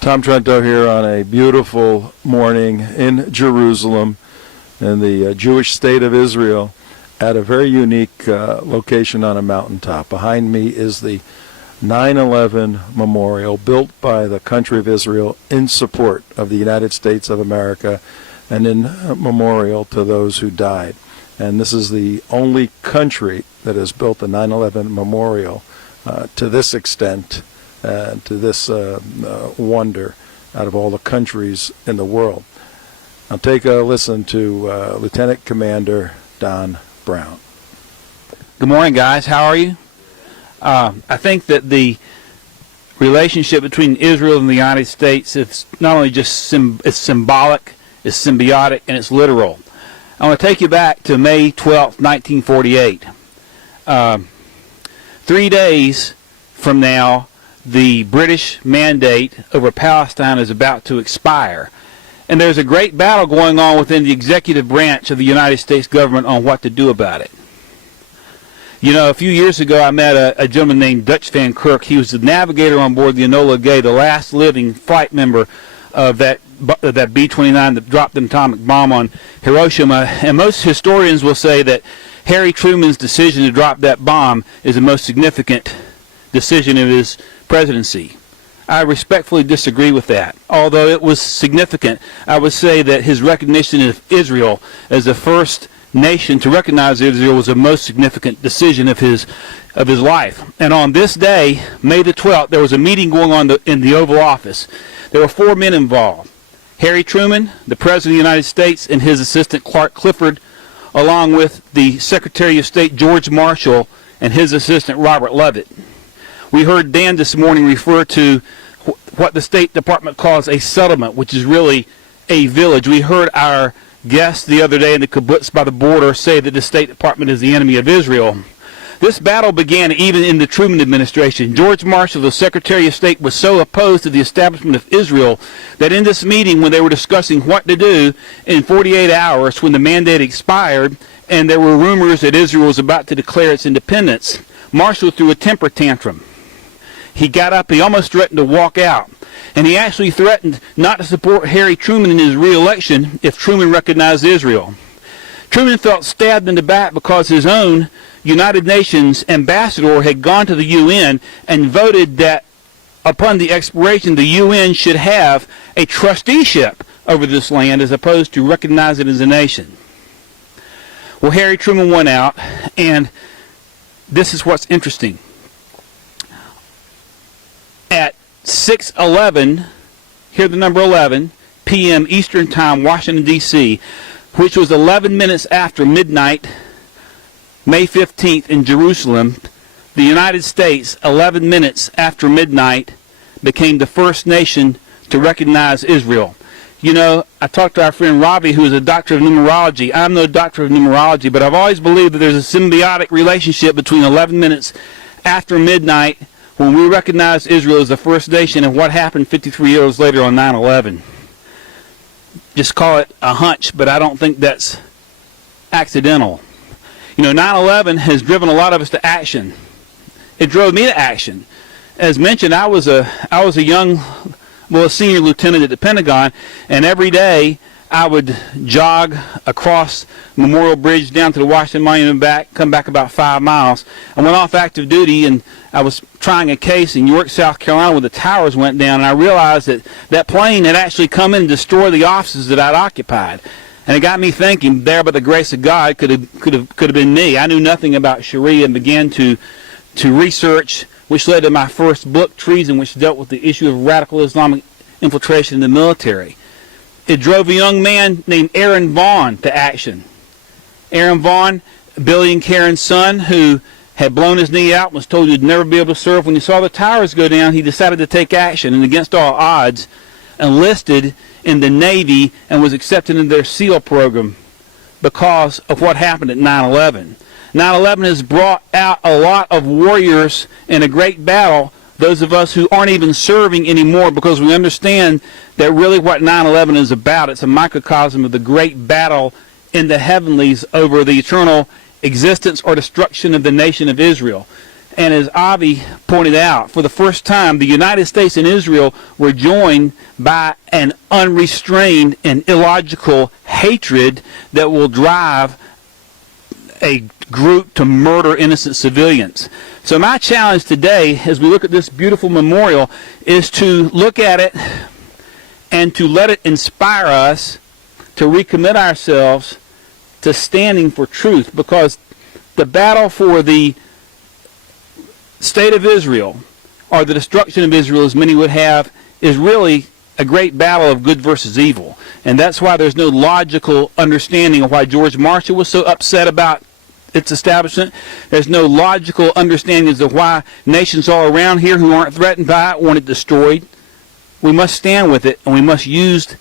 Tom Trento here on a beautiful morning in Jerusalem, in the Jewish state of Israel, at a very unique location on a mountaintop. Behind me is the 9/11 memorial built by the country of Israel in support of the United States of America and in memorial to those who died. And this is the only country that has built a 9/11 memorial to this extent, to this wonder out of all the countries in the world. Now take a listen to Lieutenant Commander Don Brown. Good morning, guys. How are you? I think that the relationship between Israel and the United States is not only just it's symbolic, it's symbiotic, and it's literal. I want to take you back to May 12th, 1948. 3 days from now, the British mandate over Palestine is about to expire. And there's a great battle going on within the executive branch of the United States government on what to do about it. You know, a few years ago I met a gentleman named Dutch Van Kirk. He was the navigator on board the Enola Gay, the last living flight member of that B-29 that dropped an atomic bomb on Hiroshima. And most historians will say that Harry Truman's decision to drop that bomb is the most significant decision of his presidency. I respectfully disagree with that. Although it was significant, I would say that his recognition of Israel as the first nation to recognize Israel was the most significant decision of his life. And on this day, May the 12th, there was a meeting going on in the Oval Office. There were 4 men involved: Harry Truman, the President of the United States, and his assistant Clark Clifford, along with the Secretary of State George Marshall and his assistant Robert Levitt. We heard Dan this morning refer to what the State Department calls a settlement, which is really a village. We heard our guest the other day in the kibbutz by the border say that the State Department is the enemy of Israel. This battle began even in the Truman administration. George Marshall, the Secretary of State, was so opposed to the establishment of Israel that in this meeting, when they were discussing what to do in 48 hours when the mandate expired and there were rumors that Israel was about to declare its independence, Marshall threw a temper tantrum. He got up, he almost threatened to walk out. And he actually threatened not to support Harry Truman in his re-election if Truman recognized Israel. Truman felt stabbed in the back because his own United Nations ambassador had gone to the UN and voted that upon the expiration, the UN should have a trusteeship over this land as opposed to recognize it as a nation. Well, Harry Truman went out, and this is what's interesting. At 6:11, hear the number 11, p.m. Eastern Time, Washington, D.C., which was 11 minutes after midnight, May 15th in Jerusalem, the United States, 11 minutes after midnight, became the first nation to recognize Israel. You know, I talked to our friend Ravi, who is a doctor of numerology. I'm no doctor of numerology, but I've always believed that there's a symbiotic relationship between 11 minutes after midnight when we recognized Israel as the first nation and what happened 53 years later on 9/11. Just call it a hunch, but I don't think that's accidental. You know, 9/11 has driven a lot of us to action. It drove me to action. As mentioned, I was a senior lieutenant at the Pentagon, and every day I would jog across Memorial Bridge down to the Washington Monument and back, come back about 5 miles. I went off active duty, and I was trying a case in York, South Carolina, where the towers went down, and I realized that that plane had actually come in and destroyed the offices that I'd occupied. And it got me thinking, there by the grace of God could have been me. I knew nothing about Sharia and began to research, which led to my first book, Treason, which dealt with the issue of radical Islamic infiltration in the military. It drove a young man named Aaron Vaughn to action. Aaron Vaughn, Billy and Karen's son, who had blown his knee out and was told he'd never be able to serve. When he saw the towers go down, he decided to take action, and against all odds, enlisted in the Navy and was accepted into their SEAL program because of what happened at 9/11. 9/11 has brought out a lot of warriors in a great battle, those of us who aren't even serving anymore, because we understand that really what 9/11 is about, it's a microcosm of the great battle in the heavenlies over the eternal existence or destruction of the nation of Israel. And as Avi pointed out, for the first time, the United States and Israel were joined by an unrestrained and illogical hatred that will drive a group to murder innocent civilians. So my challenge today, as we look at this beautiful memorial, is to look at it and to let it inspire us to recommit ourselves to standing for truth, because the battle for the state of Israel, or the destruction of Israel as many would have, is really a great battle of good versus evil. And that's why there's no logical understanding of why George Marshall was so upset about its establishment. There's no logical understanding as to why nations all around here who aren't threatened by it want it destroyed. We must stand with it, and we must use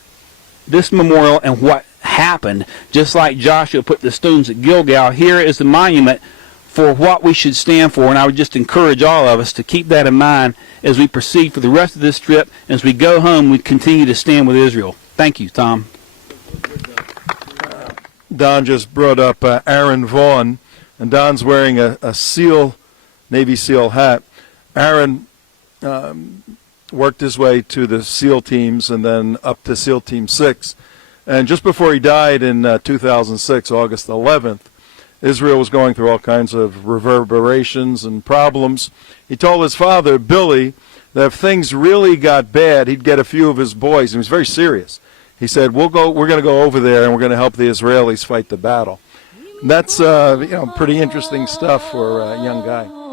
this memorial and what happened, just like Joshua put the stones at Gilgal. Here is the monument for what we should stand for, and I would just encourage all of us to keep that in mind as we proceed for the rest of this trip. As we go home, we continue to stand with Israel. Thank you, Tom. Don just brought up Aaron Vaughn, and Don's wearing a SEAL, Navy SEAL hat. Aaron worked his way to the SEAL teams and then up to SEAL Team 6. And just before he died in 2006, August 11th, Israel was going through all kinds of reverberations and problems. He told his father, Billy, that if things really got bad, he'd get a few of his boys. He was very serious. He said, we're going to go over there and we're going to help the Israelis fight the battle. And that's pretty interesting stuff for a young guy.